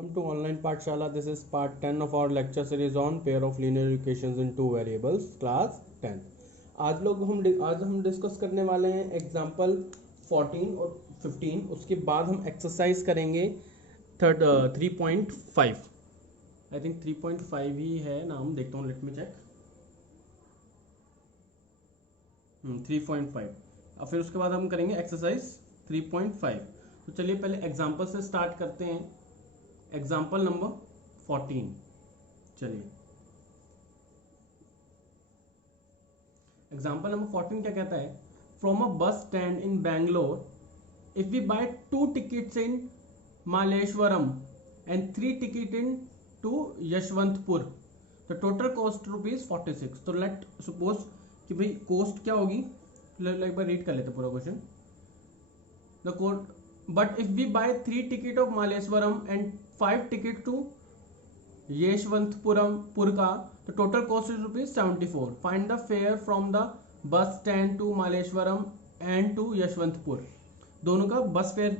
Welcome to online Pathshala. This is part 10 of our lecture series on pair of linear equations in two variables, class 10. आज हम discuss करने वाले हैं example 14 और 15. उसके बाद हम एक्सरसाइज करेंगे 3.5. आई थिंक 3.5 ही है नाम, देखता हूँ, लेट मी चेक. 3.5 और फिर उसके बाद हम करेंगे एक्सरसाइज 3.5. तो चलिए पहले एग्जाम्पल से स्टार्ट करते हैं. Example number 14. चलिए एग्जाम्पल नंबर 14 क्या कहता है? From a bus stand in Bangalore if we buy 2 tickets in Malleshwaram and 3 ticket in to Yeshwantpur, the total cost ₹46. तो लेट सपोज कि भाई कॉस्ट क्या होगी, एक बार रीड कर लेते पूरा question. The code But if we buy 3 ticket of Maleswaram and 5 ticket to Yeshwantpuram Purka, the total cost is ₹74. Find the fare from the bus stand to Maleswaram and to Yeshwantpur. दोनों का बस fair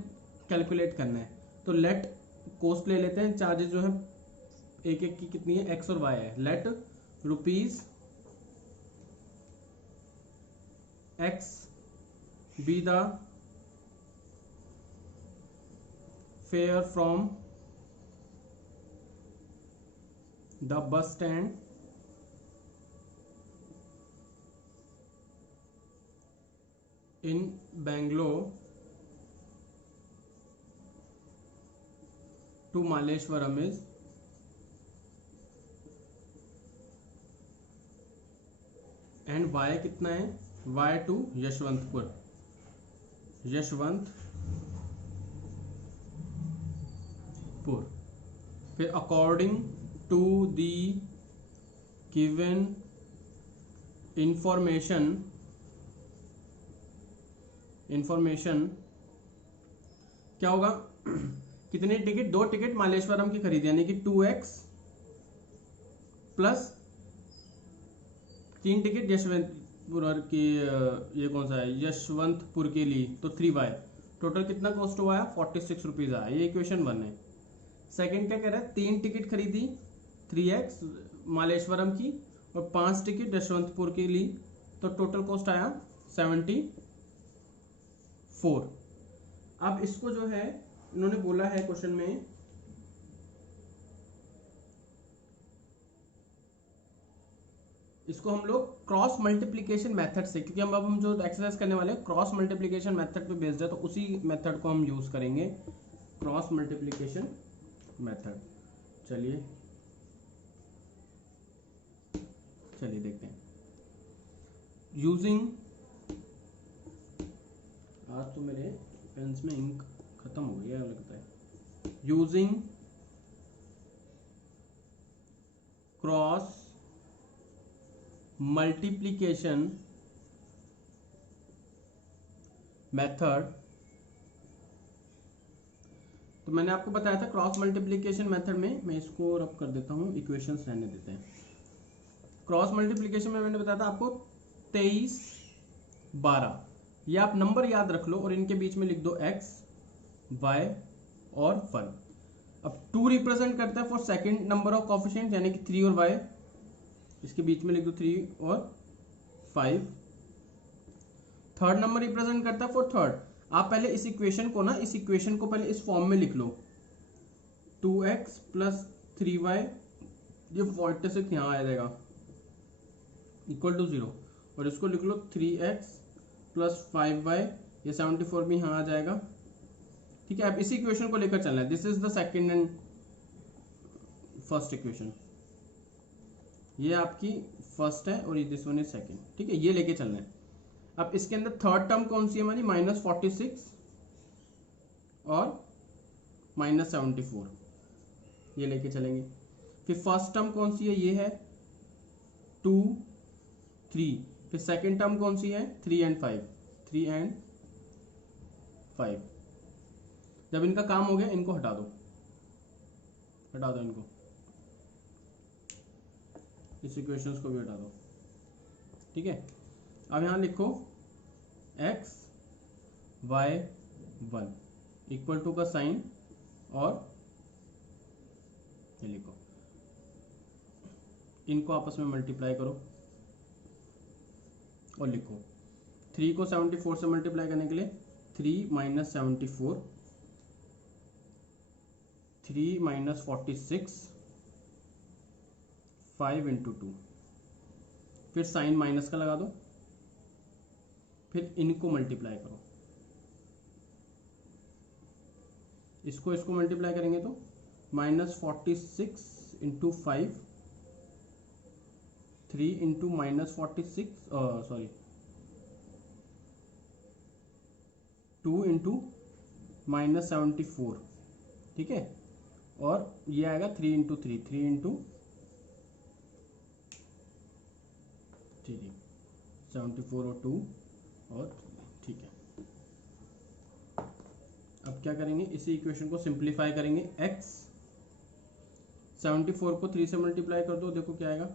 calculate करना है. तो let cost ले लेते हैं. Charges जो है एक एक की कितनी है, x और y है. Let rupees x be the fare from the bus stand in Bangalore to Malleshwaram is and y कितना है, y to यशवंतपुर, फिर according to the given information क्या होगा, कितने टिकट, 2 टिकट मालेश्वरम की खरीदी यानी कि 2x प्लस 3 टिकट यशवंतपुर की, ये कौन सा है, यशवंतपुर के लिए, तो 3y. टोटल कितना कॉस्ट हुआ है, ₹46 आया. ये इक्वेशन 1 है. सेकंड क्या कह रहा है, 3 टिकट खरीदी 3x मालेश्वरम की और 5 टिकट यशवंतपुर के लिए, तो टोटल कॉस्ट आया 74. अब इसको जो है इन्होंने बोला है क्वेश्चन में, इसको हम लोग क्रॉस मल्टीप्लीकेशन मेथड से, क्योंकि हम जो एक्सरसाइज करने वाले हैं क्रॉस मल्टीप्लीकेशन मेथड पे बेस्ड है, तो उसी मेथड को हम यूज करेंगे, क्रॉस मल्टीप्लीकेशन मेथड. चलिए देखते हैं. यूजिंग, आज तो मेरे पेन्स में इंक खत्म हो गया लगता है. यूजिंग क्रॉस मल्टीप्लीकेशन मेथड, तो मैंने आपको बताया था क्रॉस मल्टीप्लीकेशन मेथड में, मैं इसको रब कर देता हूं, इक्वेशंस रहने देते हैं. क्रॉस मल्टीप्लीकेशन में मैंने बताया था आपको 23, 12, ये आप नंबर याद रख लो और इनके बीच में लिख दो x, y और 1. अब 2 रिप्रेजेंट करता है for second number of coefficient यानी कि 3 और y, इसके बीच में लिख दो 3 और 5. थर्ड नंबर रिप्रेजेंट करता है फॉर थर्ड. आप पहले इस इक्वेशन को पहले इस फॉर्म में लिख लो, 2x प्लस 3y, ये 46 यहाँ आ जाएगा इक्वल टू 0, और इसको लिख लो 3x प्लस 5y, ये 74 भी यहाँ आ जाएगा. ठीक है, अब इसी इक्वेशन को लेकर चलना है. This is the second and first equation, ये आपकी फर्स्ट है और ये दिस वन इज सेकेंड. ठीक है, ये लेके चलना है. अब इसके अंदर थर्ड टर्म कौन सी है हमारी, -46 और -74, ये लेके चलेंगे. फिर फर्स्ट टर्म कौन सी है, ये है 2, 3. फिर सेकेंड टर्म कौन सी है, 3 and 5. जब इनका काम हो गया इनको हटा दो इनको, इस इक्वेशंस को भी हटा दो. ठीक है, अब यहां लिखो x y 1 इक्वल टू का साइन और ये लिखो, इनको आपस में मल्टीप्लाई करो और लिखो 3 को 74 से मल्टीप्लाई करने के लिए 3 माइनस 74, 3 माइनस 46, 5 इंटू 2, फिर साइन माइनस का लगा दो, फिर इनको मल्टीप्लाई करो, इसको इसको मल्टीप्लाई करेंगे तो -46 इंटू 5, 3 इंटू -46 सॉरी 2 इंटू -74, ठीक है, और ये आएगा 3 इंटू 3, 3 इंटू 3, 74 और 2 और, ठीक है। अब क्या करेंगे, इसी इक्वेशन को सिंप्लीफाई करेंगे। x 74 को 3 से मल्टीप्लाई कर दो, देखो क्या आएगा,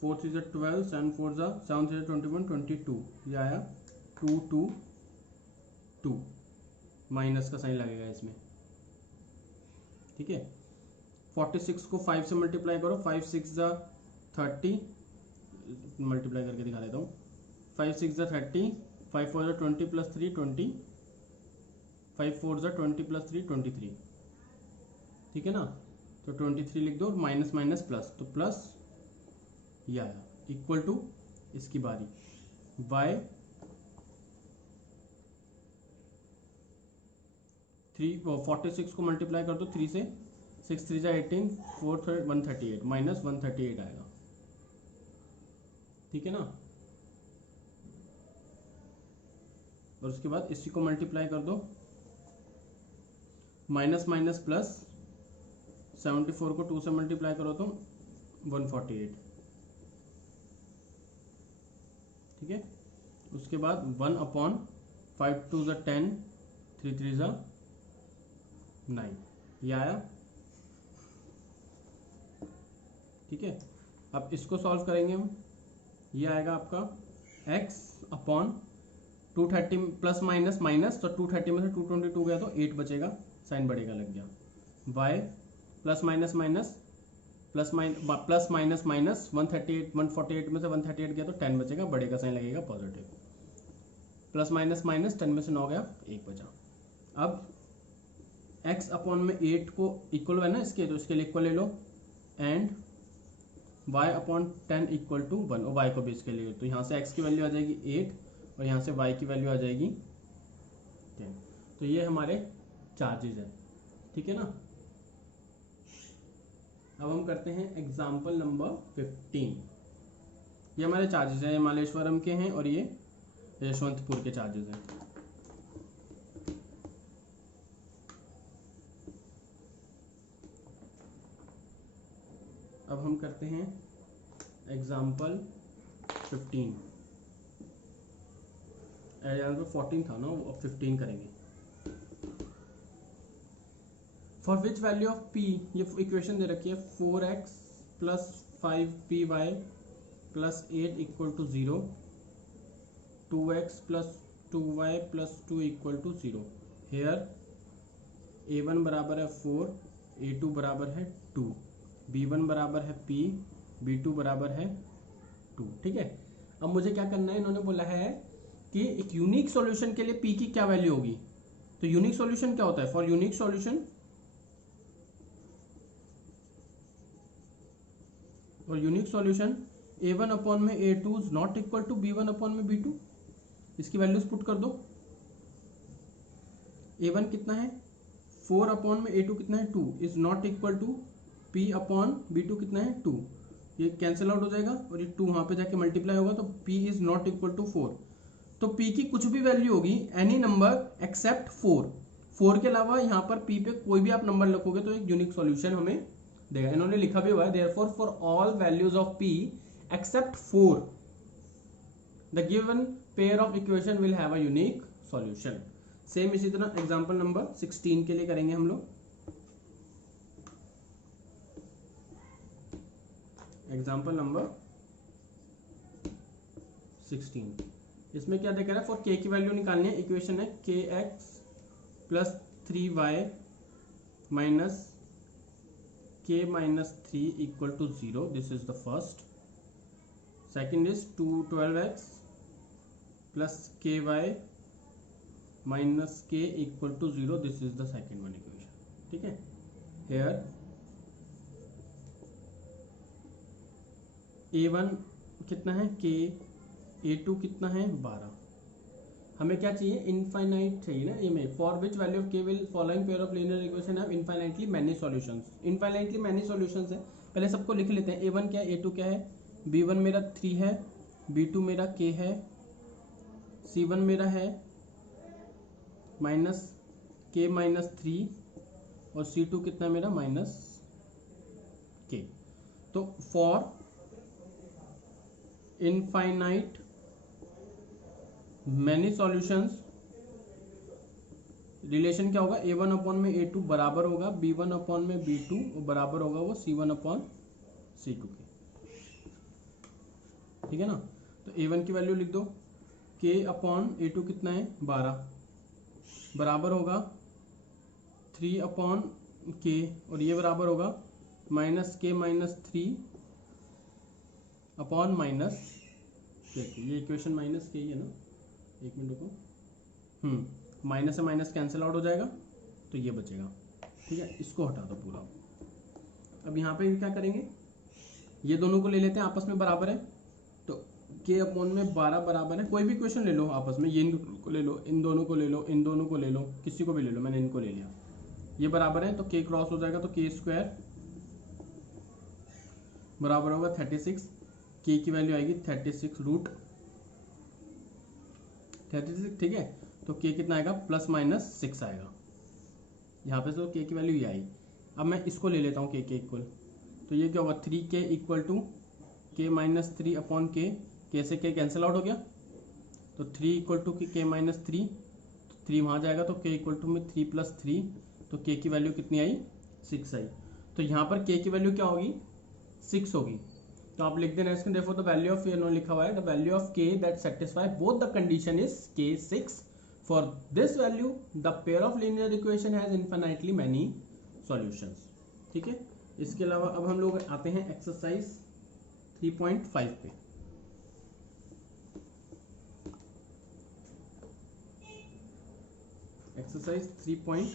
4 3 12, 7 4 7 3 21, 22, ये आया 2 2 2, माइनस का साइन लगेगा इसमें, ठीक है। 46 को 5 से मल्टीप्लाई करो, 5 6 30, मल्टीप्लाई करके दिखा देता हूँ, 5 6 30, 5 4 20 प्लस 3 20, 5 4 20 प्लस 3 23, ठीक है ना। तो 23 लिख दो, माइनस माइनस प्लस, तो प्लस ये आया, इक्वल टू इसकी बारी y 46 को मल्टीप्लाई कर दो 3 से, 6 3 18, 4 138, माइनस 138 आएगा, ठीक है ना। और उसके बाद इसी को मल्टीप्लाई कर दो, माइनस माइनस प्लस, 74 को 2 से मल्टीप्लाई करो तो 148, ठीक है। उसके बाद 1 अपॉन 5 2 10, 3 3 9, ये आया, ठीक है। अब इसको सॉल्व करेंगे हम, ये आएगा आपका x upon 230 plus minus minus, तो 230 में से 222 गया तो 8 बचेगा, साइन बढ़ेगा लग गया, y plus minus minus plus minus minus 148 में से 138 गया तो 10 बचेगा, बढ़ेगा साइन लगेगा पॉजिटिव, प्लस माइनस माइनस 10 में से 9 गया, 1 बचा। अब x अपॉन में 8 को इक्वल है ना इसके, तो इसके लिए इक्वल ले लो, and y upon 10 equal to 1, और y को भी इसके लिए, तो यहाँ से x की वैल्यू आ जाएगी 8 और यहाँ से y की वैल्यू आ जाएगी 10। तो ये हमारे चार्जेस है, ठीक है ना। अब हम करते हैं एग्जाम्पल नंबर 15। ये हमारे चार्जेस हैं, ये मालेश्वरम के हैं और ये यशवंतपुर के चार्जेस हैं। अब हम करते हैं एग्जाम्पल 15, 14 था ना, अब 15 करेंगे। For which value of p, ये इक्वेशन दे रखी है, 4x plus 5py plus 8 equal to 0, 2x plus 2y plus 2 equal to 0। Here a1 बराबर है 4, a2 बराबर है 2, b1 बराबर है p, b2 बराबर है 2, ठीक है। अब मुझे क्या करना है, इन्होंने बोला है कि एक यूनिक सॉल्यूशन के लिए p की क्या वैल्यू होगी। तो यूनिक सॉल्यूशन क्या होता है, फॉर यूनिक सॉल्यूशन, और यूनिक सॉल्यूशन a1 अपॉन में a2 is not equal to b1 upon में b2। इसकी वैल्यूज पुट कर दो, a1 कितना है 4 अपॉन में a2 कितना है 2 is not equal to p upon b2 कितना है 2, ये कैंसिल आउट हो जाएगा और ये 2 वहां पे जाके मल्टीप्लाई होगा, तो p is not equal to 4। तो p की कुछ भी वैल्यू होगी, एनी नंबर एक्सेप्ट 4 के अलावा यहाँ पर p पे कोई भी आप नंबर लिखोगे तो एक यूनिक सॉल्यूशन हमें देगा। इन्होंने लिखा भी हुआ है, therefore for all values of p except 4 the given pair of equation will have a unique solution. Same इसी तरह एग्जांपल नंबर 16 के लिए करेंगे हम लोग। एग्जांपल नंबर 16, इसमें क्या देखा है, फॉर k की वैल्यू निकालनी है। इक्वेशन है kx plus 3y minus k minus 3 equal to 0. This is the first. Second is 12x plus ky minus k equal to 0. This is the second one equation. ठीक है. Here a1 कितना है k, a2 कितना है 12. हमें क्या चाहिए, infinite चाहिए ना. ये में फॉर विच वैल्यू ऑफ के will following pair of linear equation have infinitely many solutions. Infinitely many solutions है. पहले सबको लिख लेते हैं. a1 क्या है, a2 क्या है, b1 मेरा 3 है, b2 मेरा k है, c1 मेरा है माइनस k माइनस 3 और c2 कितना मेरा माइनस k. तो for infinite many solutions relation क्या होगा, a1 अपॉन में a2 बराबर होगा b1 अपॉन में b2 और बराबर होगा वो c1 अपॉन c2 के. ठीक है ना. तो a1 की वैल्यू लिख दो, k अपॉन a2 कितना है 12 बराबर होगा 3 अपॉन k और ये बराबर होगा minus k minus 3 upon minus k. ये इक्वेशन माइनस k ही है ना. एक मिनट रुको. माइनस से माइनस कैंसिल आउट हो जाएगा तो ये बचेगा. ठीक है, इसको हटा दो पूरा. अब यहाँ पे क्या करेंगे, ये दोनों को ले लेते हैं, आपस में बराबर है. तो k अपॉन में 12 बराबर है, कोई भी इक्वेशन ले लो आपस में, ये इन दोनों को ले लो, इन दोनों को ले लो, इन दोनों को ले लो, किसी को भी ले लो. मैंने इनको ले लिया. ये बराबर है तो k क्रॉस हो जाएगा तो k स्क्वायर बराबर होगा 36. k की वैल्यू आएगी 36 रूट 36. ठीक है, तो k कितना आएगा प्लस माइनस 6 आएगा. यहाँ पे तो k की वैल्यू ये आई. अब मैं इसको ले लेता हूँ k के इक्वल. तो ये क्या होगा 3k equal to k minus 3 upon k. k से k कैंसिल आउट हो गया तो 3 इक्वल टू k माइनस 3, तो 3 वहाँ जाएगा तो k इक्वल टू में 3 प्लस 3, तो k की वैल्यू कितनी आई 6 आई. तो यहाँ पर k की वैल्यू क्या होगी 6 होगी. तो आप लिख देना इसके, देखो द वैल्यू ऑफ ये लिखा हुआ है, the value of k that satisfy both the condition is k 6. For this value the pair of linear equation has infinitely many solutions. ठीक है. इसके अलावा अब हम लोग आते हैं एक्सरसाइज 3.5 पे. एक्सरसाइज 3.5.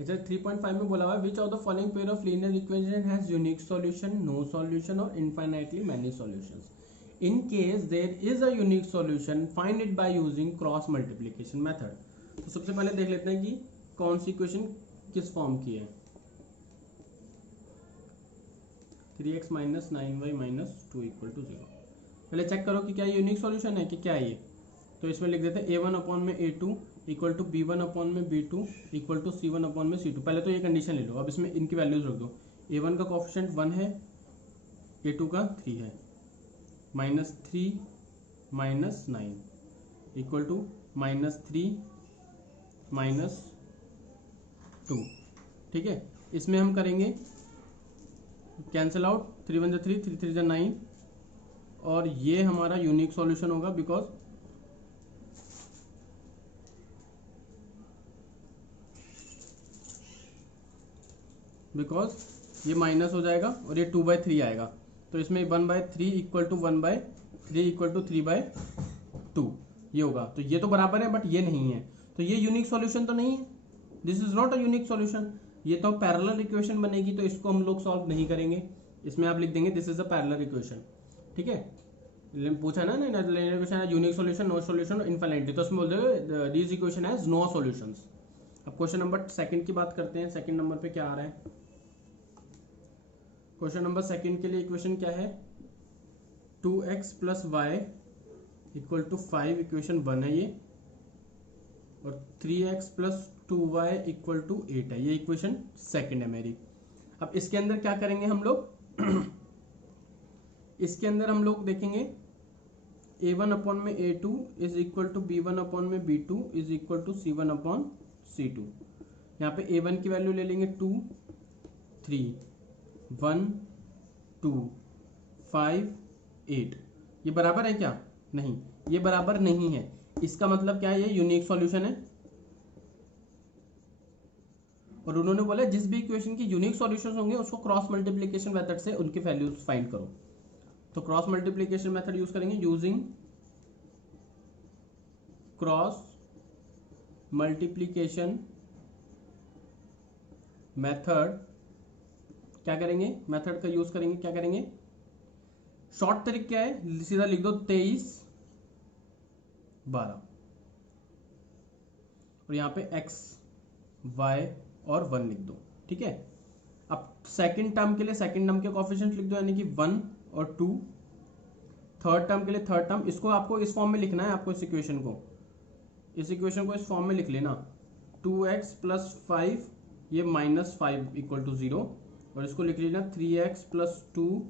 एक्सरसाइज 3.5 में बोला हुआ है which of the following pair of linear equation has unique solution, no solution और infinitely many solutions. In case there is a unique solution find it by using cross multiplication method. तो सबसे पहले देख लेते हैं कि कौन सी इक्वेशन किस फॉर्म की है. 3x minus 9y minus 2 equal to 0. पहले चेक करो कि क्या यूनिक सॉल्यूशन है कि क्या है ये. तो इसमें लिख देते हैं a1 अपॉन में a2 equal to b1 upon में b2 equal to c1 upon में c2. पहले तो ये कंडीशन ले लो. अब इसमें इनकी वैल्यूज रख दो. a1 का कोएफिशिएंट 1 है, a2 का 3 है, minus 3 minus 9 equal to minus 3 minus 2. ठीक है. इसमें हम करेंगे कैंसिल आउट, 3 1 3, 3 3 9 और ये हमारा यूनिक सॉल्यूशन होगा बिकॉज ये माइनस हो जाएगा और ये 2/3 आएगा. तो इसमें 1/3 इक्वल टू 1/3 इक्वल टू 3/2 ये होगा. तो ये तो बराबर है बट ये नहीं है, तो ये यूनिक सॉल्यूशन तो नहीं है. This is not a unique solution. ये तो पैरेलल इक्वेशन बनेगी तो इसको हम लोग सॉल्व नहीं करेंगे. इसमें आप लिख देंगे this is a parallel equation. ठीक है. पूछा ना unique solution, no solution, infinitely, तो उसमें बोल दो this equation has no solutions. अब क्वेश्चन नंबर सेकंड की बात करते हैं. सेकंड नंबर पे क्या आ रहा है. क्वेश्चन नंबर सेकंड के लिए इक्वेशन क्या है, 2x plus y equal to 5 equation 1 है ये, और 3x plus 2y equal to 8 है ये इक्वेशन सेकंड है मेरी. अब इसके अंदर क्या करेंगे हम लोग इसके अंदर हम लोग देखेंगे a1 अपॉन में a2 is equal to b1 upon में b2 is equal to c1 upon c2. यहाँ पे a1 की वैल्यू ले लेंगे 2 3 1 2 5 8. ये बराबर है क्या, नहीं, ये बराबर नहीं है. इसका मतलब क्या है, ये यूनिक सॉल्यूशन है. और उन्होंने बोला जिस भी इक्वेशन की यूनिक सॉल्यूशंस होंगे उसको क्रॉस मल्टीप्लिकेशन मेथड से उनकी वैल्यूज फाइंड करो। तो क्रॉस मल्टीप्लिकेशन मेथड यूज करेंगे, यूजिंग क्रॉस मल्टीप्लिकेशन मेथड। क्या करेंगे, मेथड का यूज करेंगे, क्या करेंगे, शॉर्ट तरीका क्या है, सीधा लिख दो 23 12 और यहां पे x y और 1 लिख दो। ठीक है, अब सेकंड टर्म के लिए सेकंड टर्म के कोएफिशिएंट लिख दो, यानी कि 1 और 2। थर्ड टर्म के लिए थर्ड टर्म, इसको आपको इस फॉर्म में लिखना है, आपको इस इक्वेशन को इस फॉर्म में लिख लेना, 2x + 5 ये -5 = 0 और इसको लिख लेना 3x + 2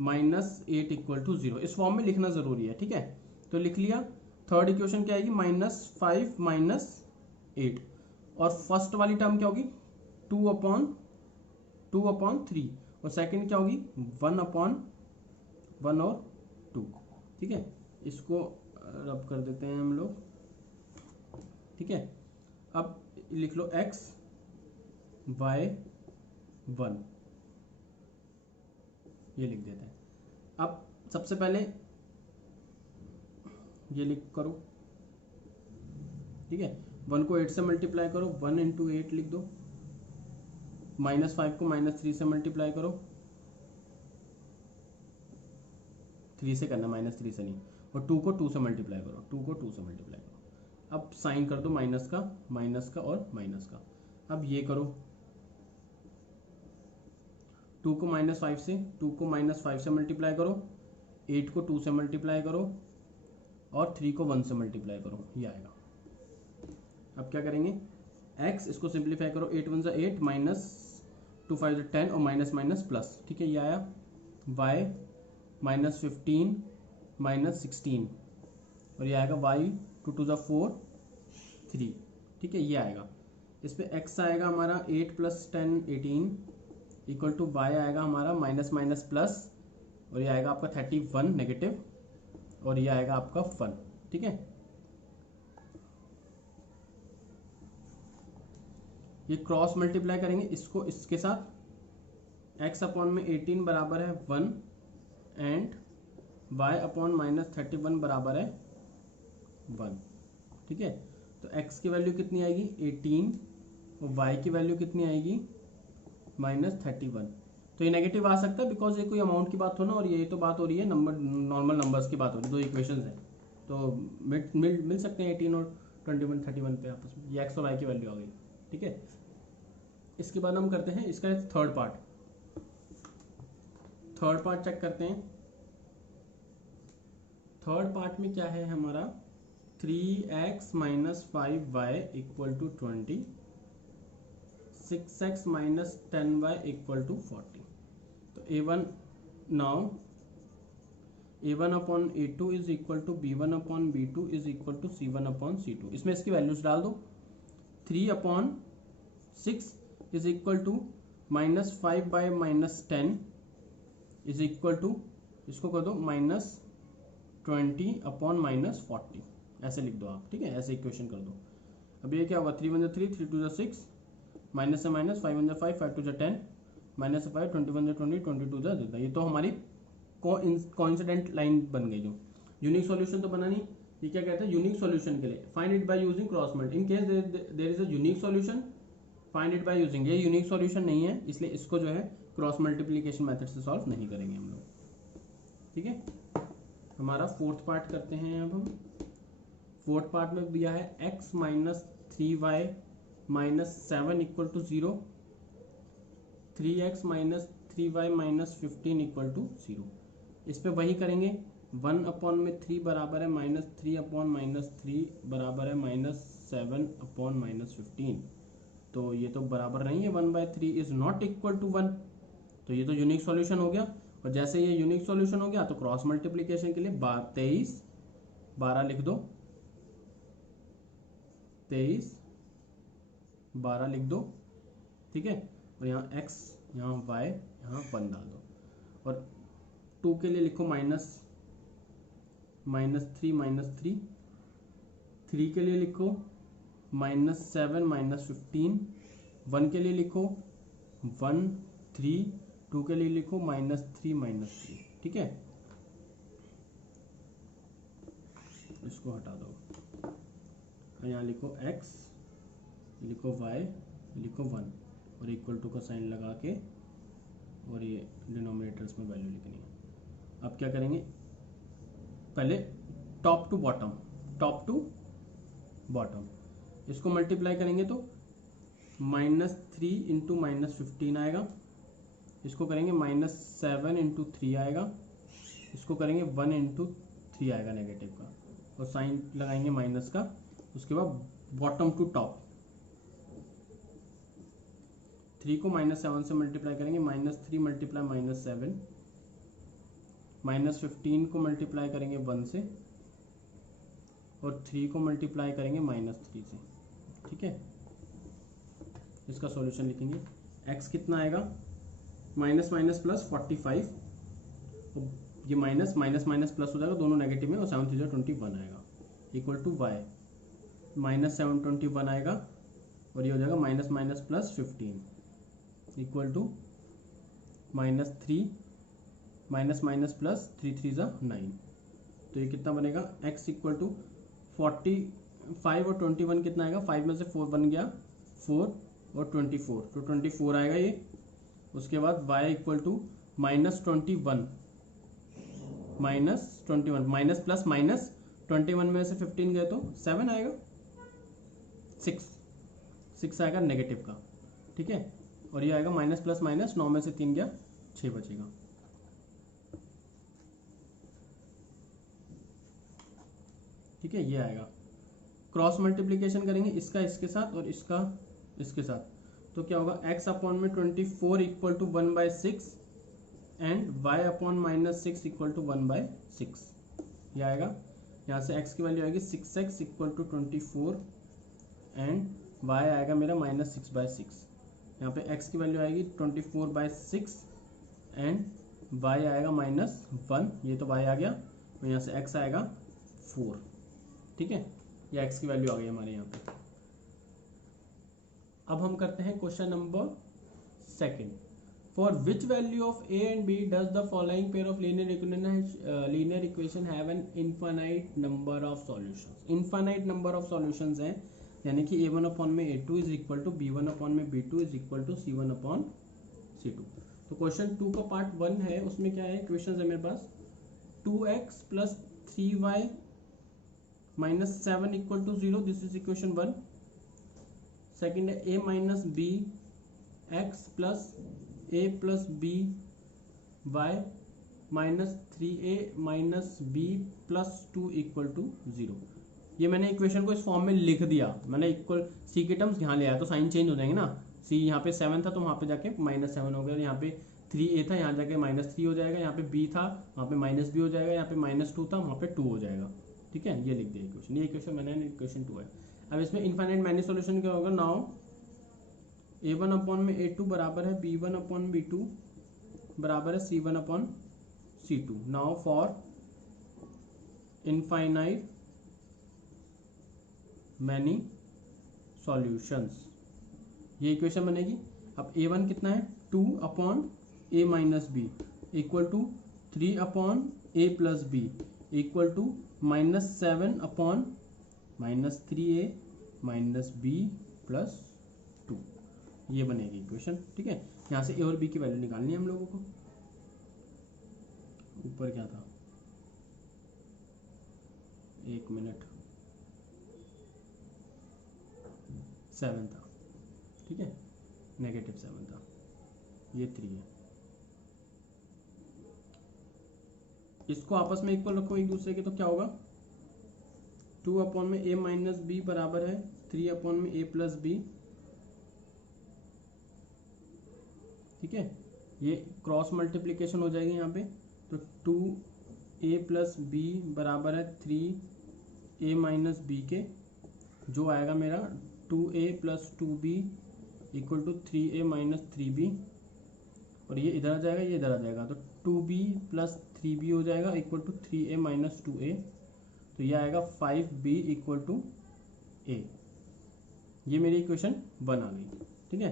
-8 = 0। इस फॉर्म में लिखना जरूरी है। ठीक है, तो लिख लिया। थर्ड इक्वेशन क्या आएगी, -5 - 8 और फर्स्ट वाली टर्म क्या होगी 2/3 और सेकंड क्या होगी 1/1 और 2। ठीक है, इसको रब कर देते हैं हम लोग। ठीक है, अब लिख लो x y 1, ये लिख देते हैं। अब सबसे पहले ये लिख करो। ठीक है, 1 को 8 से मल्टीप्लाई करो, 1 × 8 लिख दो। -5 को -3 से मल्टीप्लाई करो, 3 से करना, -3 से नहीं। और 2 को 2 से मल्टीप्लाई करो, 2 को 2 से मल्टीप्लाई करो। अब साइन कर दो माइनस का और माइनस का। अब ये करो, 2 को -5 से मल्टीप्लाई करो, 8 को 2 से मल्टीप्लाई करो और 3 को 1 से मल्टीप्लाई करो, ये आएगा। अब क्या करेंगे, x इसको सिंप्लीफाई करो, 8 × 1 = 8 -2 × 5 = 10 और माइनस माइनस प्लस। ठीक है, ये आया y -15 -16 और ये आएगा y 2 × 2 = 4 3। ठीक है, ये आएगा। इस पे x आएगा हमारा 8 + 10 18 = y आएगा हमारा माइनस माइनस प्लस और ये आएगा आपका 31 नेगेटिव और ये आएगा आपका 1। ठीक है, ये क्रॉस मल्टीप्लाई करेंगे इसको इसके साथ, x/18 बराबर है 1 एंड y/-31 बराबर है 1। ठीक है, तो x की वैल्यू कितनी आएगी 18 और y की वैल्यू कितनी आएगी -31। तो ये नेगेटिव आ सकता है बिकॉज ये कोई अमाउंट की बात हो ना, और ये तो बात हो रही है नॉर्मल नंबर्स की बात हो रही है, दो इक्वेशंस हैं तो मिल सकते हैं 18 और 21 31 पे आपस में, ये x और y की वैल्यू आ गई। ठीक है, इसके बाद हम करते हैं इसका थर्ड पार्ट चेक करते हैं। थर्ड पार्ट में क्या है हमारा 3x - 5y = 20, 6x - 10y = 40। तो a1 now a1/a2 = b1/b2 = c1/c2। इसमें इसकी वैल्यूज डाल दो। 3/6 = -5/-10 इसको कर दो -20/-40, ऐसे लिख दो आप। ठीक है, ऐसे इक्वेशन कर दो। अब ये क्या होगा 3 × 1 = 3 3 × 2 = 6 माइनस से माइनस 5 × 5 5 × 2 = 10 माइनस से 5 21 × 20 22 = ये तो हमारी कोइंसिडेंट लाइन बन गई। जो यूनिक सॉल्यूशन तो बना नहीं, ये क्या कहते हैं यूनिक सॉल्यूशन के लिए find it by using cross multi. In case there is a unique solution find it by using, ये यूनिक सॉल्यूशन नहीं है इसलिए इसको जो है क्रॉस मल्टीप्लिकेशन मेथड से सॉल्व नहीं करेंगे हम लोग। ठीक है, हमारा फोर्थ पार्ट करते हैं। अब हम फोर्थ पार्ट में दिया है x - 3y - 7 = 0, 3x - 3y - 15 = 0। इस पे वही करेंगे, 1/3 बराबर है -3/-3 बराबर है -7/-15। तो ये तो बराबर नहीं है, 1/3 इज नॉट इक्वल टू 1। तो ये तो यूनिक सॉल्यूशन हो गया, और जैसे ये यूनिक सॉल्यूशन हो गया तो क्रॉस मल्टीप्लिकेशन के लिए 23 12 लिख दो, 23 12 लिख दो। ठीक है, और यहाँ x यहाँ y यहाँ 1 डाल दो, और 2 के लिए लिखो -3 3 के लिए लिखो -7 -15 1 के लिए लिखो 1 3, 2 के लिए लिखो -3 ठीक है। इसको हटा दो, यहाँ लिखो x, लिखो y, लिखो 1 और इक्वल टू का साइन लगा के और ये डिनोमिनेटर्स में वैल्यू लिखनी है। अब क्या करेंगे, पहले टॉप टू बॉटम इसको मल्टीप्लाई करेंगे तो -3 इंटू -15 आएगा। इसको करेंगे -7 इंटू 3 आएगा। इसको करेंगे 1 इंटू 3 आएगा नेगेटिव का, और साइन लगाएंगे माइनस का। उसके बाद बॉटम टू टॉप 3 को -7 से मल्टीप्लाई करेंगे, -3 मल्टीप्लाई -7, -15 को मल्टीप्लाई करेंगे 1 से, और 3 को मल्टीप्लाई करेंगे -3 से, ठीक है। इसका सॉल्यूशन लिखेंगे, x कितना आएगा, माइनस माइनस प्लस 45, ये माइनस माइनस माइनस प्लस हो जाएगा, दोनों नेगेटिव में, और 7 3 21 आएगा, इक्वल टू y -721 आएगा, और ये हो जाएगा minus minus plus 15 equal to -3 minus minus plus 3 3 9। तो ये कितना बनेगा, x इक्वल टू 45 और 21 कितना आएगा, 5 में से 4 बन गया 4 और 24, तो 24 आएगा ये। उसके बाद y equal to -21 minus plus minus 21 में से 15 गए तो 7 आएगा, 6 आएगा नेगेटिव का, ठीक है। और ये आएगा माइनस प्लस माइनस, 9 में से 3 गया 6 बचेगा, ठीक है। ये आएगा, क्रॉस मल्टीप्लिकेशन करेंगे इसका इसके साथ और इसका इसके साथ, तो क्या होगा, x अपॉन में 24 equal to 1/6 and y upon -6 equal to 1/6। ये आएगा, यहाँ से x की वैल्यू आएगी 6x equal to 24 and y आएगा मेरा -6/6। यहाँ पे x की वैल्यू आएगी 24/6 एंड y आएगा -1, ये तो y आ गया, और यहाँ से x आएगा 4, ठीक है। ये x की वैल्यू आ गई हमारे यहाँ पे। अब हम करते हैं question number 2। For which value of a and b does the following pair of linear equation have an infinite number of solutions. Infinite number of solutions हैं, यानी कि a1 अपॉन में a2 is equal to b1 upon में b2 is equal to c1 upon c2। तो question 2 का part 1 है, उसमें क्या है, इक्वेशन है मेरे पास 2x plus 3y minus 7 equal to 0, this is equation 1। Second है a minus b x plus a plus b y minus 3a minus b plus 2 equal to 0। ये मैंने इक्वेशन को इस फॉर्म में लिख दिया, मैंने इक्वल सी के टर्म्स यहाँ ले आया तो साइन चेंज हो जाएंगे ना। सी यहाँ पे 7 था तो वहाँ पे जाके -7 हो गया, और यहाँ पे 3a था यहाँ जाके -3 हो जाएगा, यहाँ पे b था वहाँ पे -b हो जाएगा, यहाँ पे -2 था वहाँ पे 2 हो जाएगा, ठीक है। ये लिख दिया इक्वेशन, ये इक्वेशन मैंने इक्वेशन 2 है। अब इसमें इनफाइनाइट मैनी सॉल्यूशन क्या होगा, नाउ a1 अपॉन में a2 बराबर है b1 अपॉन b2 बराबर है c1 upon c2। Now for infinite many solutions ये इक्वेशन बनेगी। अब a1 कितना है, 2 upon a minus b equal to 3 upon a plus b equal to -7 upon -3a minus b plus 2। ये बनेगी इक्वेशन, ठीक है। यहाँ से a और b की वैल्यू निकालनी है हम लोगों को। ऊपर क्या था, 1 मिनट, 7 था, ठीक है, -7 था, ये 3 है। इसको आपस में इक्वल रखो एक दूसरे के, तो क्या होगा, 2 अपॉन में a माइनस बी बराबर है 3 अपॉन में a प्लस बी, ठीक है। ये क्रॉस मल्टीप्लिकेशन हो जाएगी यहाँ पे, तो 2a प्लस बी बराबर है 3a माइनस बी के, जो आएगा मेरा 2a plus 2b equal to 3a minus 3b, और ये इधर आ जाएगा ये इधर आ जाएगा, तो 2b प्लस 3b हो जाएगा equal to 3a minus 2a, तो ये आएगा 5b इक्वल टू a। ये मेरी इक्वेशन 1 आ गई। ठीक है,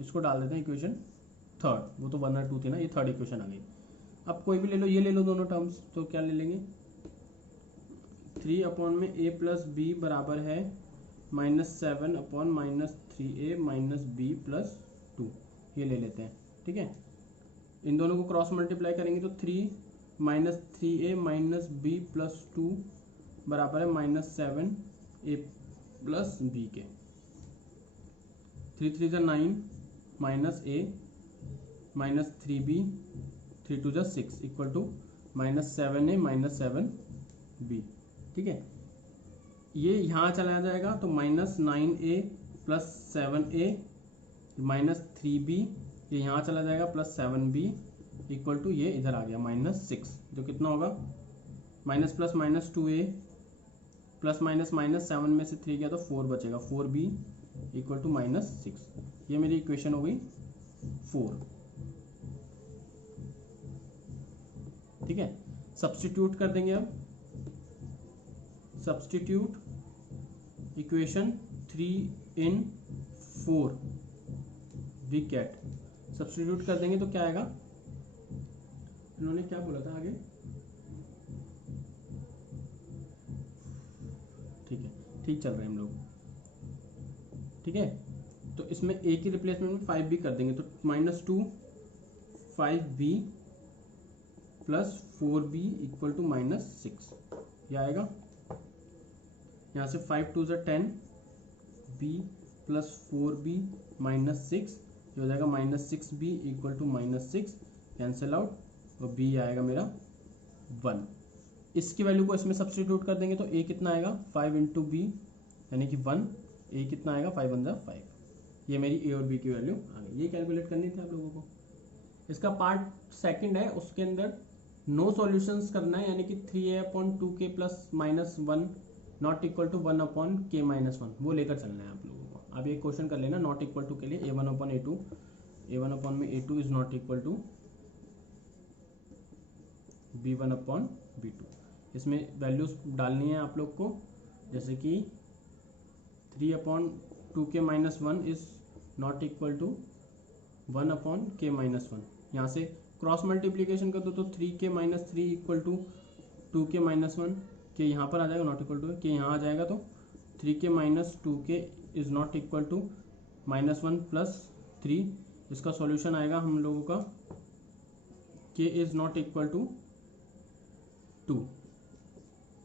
इसको डाल देते हैं इक्वेशन थर्ड, वो तो 1 और 2 थी ना, ये थर्ड इक्वेशन आ गई। अब कोई भी ले लो, ये ले लो दोनों टर्म्स, तो क्या ले लेंगे 3 अपॉन में a प्लस बी बराबर है -7 upon -3a minus b plus 2, ये ले लेते हैं। ठीक है, इन दोनों को क्रॉस मल्टीप्लाई करेंगे तो 3 minus 3a minus b plus 2 बराबर है -7a प्लस बी के। 3 3 जा 9 माइनस a माइनस 3b 3 2 जा 6 equal to -7a minus 7b। ठीक है, ये यहाँ चला जाएगा तो -9a plus 7a minus 3b, ये यहाँ चला जाएगा प्लस 7b इक्वल टू ये इधर आ गया -6, जो कितना होगा minus plus minus 2a plus minus minus 7 में से 3 गया तो 4 बचेगा, 4b इक्वल टू -6। ये मेरी इक्वेशन हो गई 4। ठीक है, सब्स्टिट्यूट कर देंगे अब, substitute equation 3 in 4 we get, substitute कर देंगे तो क्या आएगा, इन्होंने क्या बोला था आगे, ठीक है, ठीक चल रहे हैं हम लोग। ठीक है, तो इसमें a की रिप्लेसमेंट में 5b कर देंगे तो -2 5b plus 4b equal to -6, ये आएगा। यहाँ से 5 2 ज़ा 10 b प्लस 4b -6, ये हो जाएगा -6b equal to -6, cancel out, और b आएगा मेरा 1। इसकी वैल्यू को इसमें सब्स्टिट्यूट कर देंगे तो a कितना आएगा 5 इंटू बी यानी कि 1, a कितना आएगा 5 1 ज़ा 5, ये मेरी a और b की वैल्यू आ गई। ये कैलकुलेट करनी थी आप लोगों को। इसका पार्ट सेकंड है, उसके अंदर नो सॉल्यूशंस करना है, यानी कि 3a upon 2k plus -1 not equal to 1 upon k minus 1, वो लेकर चलना है आप लोगों को। अब ये क्वेश्चन कर लेना नॉट इक्वल टू के लिए a1 upon a2, a1 upon में a2 is not equal to b1 upon b2। इसमें वैल्यूज डालनी है आप लोग को, जैसे कि 3 upon 2k minus 1 is not equal to 1 upon k minus 1। यहाँ से क्रॉस मल्टीप्लीकेशन कर दो तो 3k minus 3 equal to 2k minus 1, के यहाँ पर आ जाएगा नॉट इक्वल टू, के यहाँ आ जाएगा तो 3k minus 2k is not equal to -1 plus 3। इसका सॉल्यूशन आएगा हम लोगों का k is not equal to 2।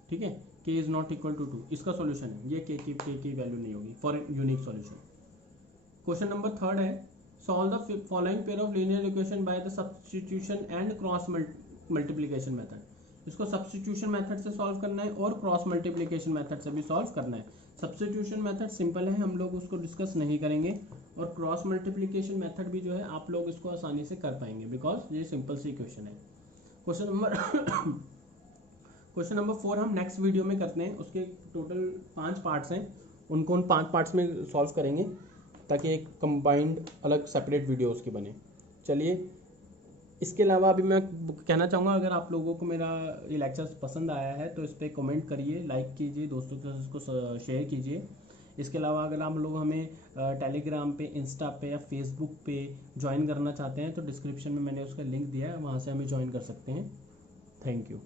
ठीक है, k is not equal to 2 इसका सॉल्यूशन है, ये k की वैल्यू नहीं होगी for unique solution. Question number third है, solve the following pair of linear equation by the substitution and cross multiplication method. इसको सब्स्टिट्यूशन मेथड से सॉल्व करना है और क्रॉस मल्टीप्लिकेशन मेथड से भी सॉल्व करना है। सब्स्टिट्यूशन मेथड सिंपल है, हम लोग उसको डिस्कस नहीं करेंगे, और क्रॉस मल्टीप्लिकेशन मेथड भी जो है आप लोग इसको आसानी से कर पाएंगे, बिकॉज ये सिंपल सी इक्वेशन है। क्वेश्चन नंबर 4 हम नेक्स्ट वीडियो में करते हैं, उसके टोटल 5 पार्ट्स हैं, उनको उन 5 पार्ट्स में सॉल्व करेंगे ताकि एक कंबाइंड अलग सेपरेट वीडियो उसकी बने। चलिए, इसके अलावा अभी मैं कहना चाहूँगा, अगर आप लोगों को मेरा ये लेक्चर पसंद आया है तो इस पर कमेंट करिए, लाइक कीजिए, दोस्तों के साथ इसको शेयर कीजिए। इसके अलावा अगर आप लोग हमें टेलीग्राम पे, इंस्टा पे या फेसबुक पे ज्वाइन करना चाहते हैं तो डिस्क्रिप्शन में मैंने उसका लिंक दिया है, वहाँ से हमें ज्वाइन कर सकते हैं। Thank you.